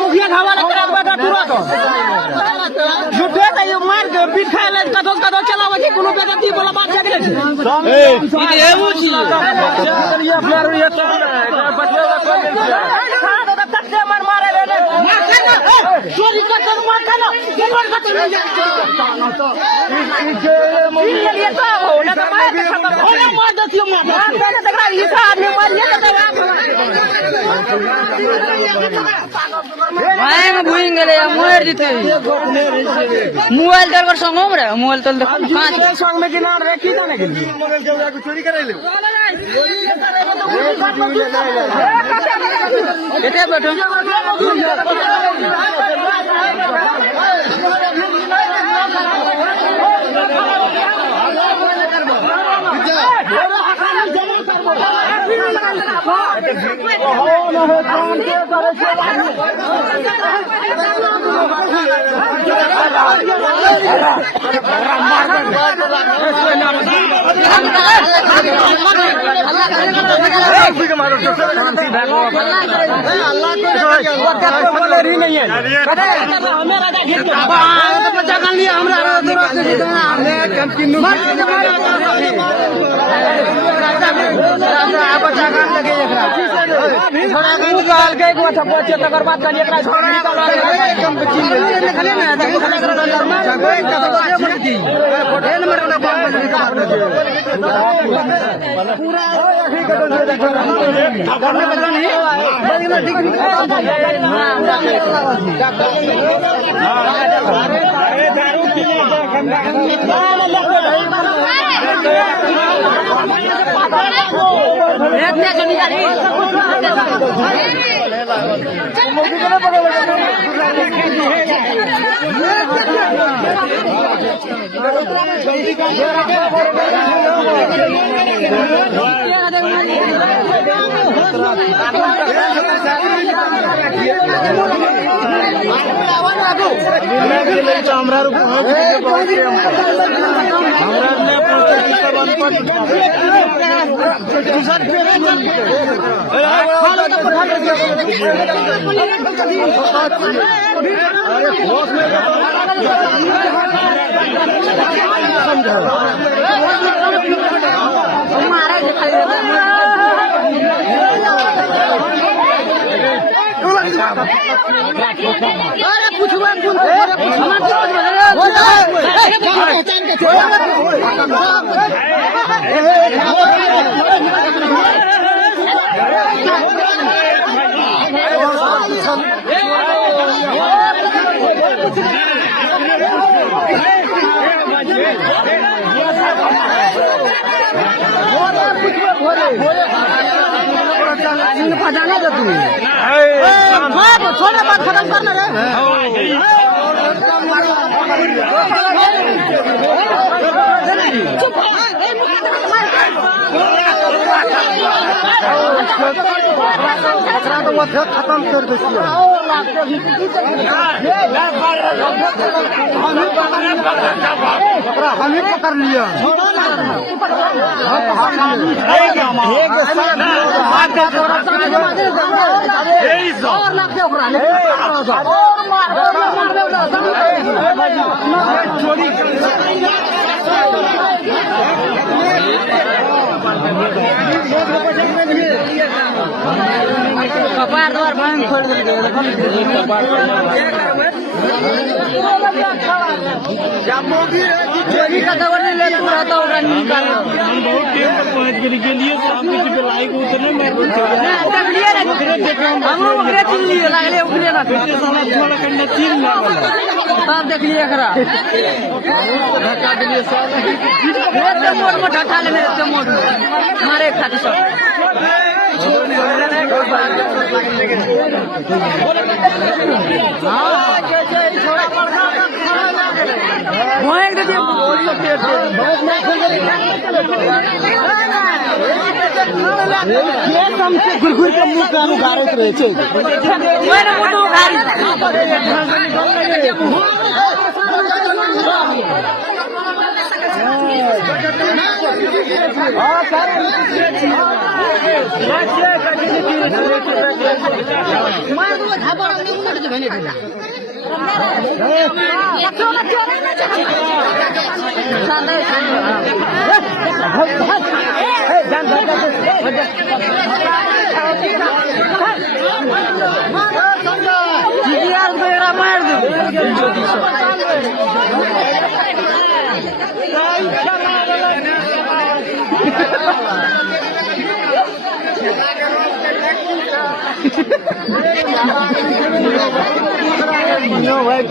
मुखिया खावा झूठे मार के पीठ खाए कथो कथो चलावे छै कोनो बेगती वाला बात छै मार मारे चोरी कर मार खाना मार दतियो मोबाइल दर कर संग रे मोबाइल तल पांच संग में गिना रे की जाने के मोबाइल के चोरी करे ले एते बैठो जाना जो तू थोड़ा बात खत्म करना रे खत्म कर हम ही पकड़ लिया कपार द्वार भांग खोल चोरी का खबर नहीं ले पूरा तो निकाल हम बहुत देर तक पहुंच के लिए शाम के पे लाइक उतरने में तक लिए ना हम लोग रे चिल्ली लागले उखले ना साला थोड़ा कंडा चिल लागल सब देख लिए खरा धक्का दिए सब एकदम मोड़ में ढठा ले मेरे मोड़ मारे खाते सब हाँ ঘুরঘুর के मुंह का गारत রয়েছে भाई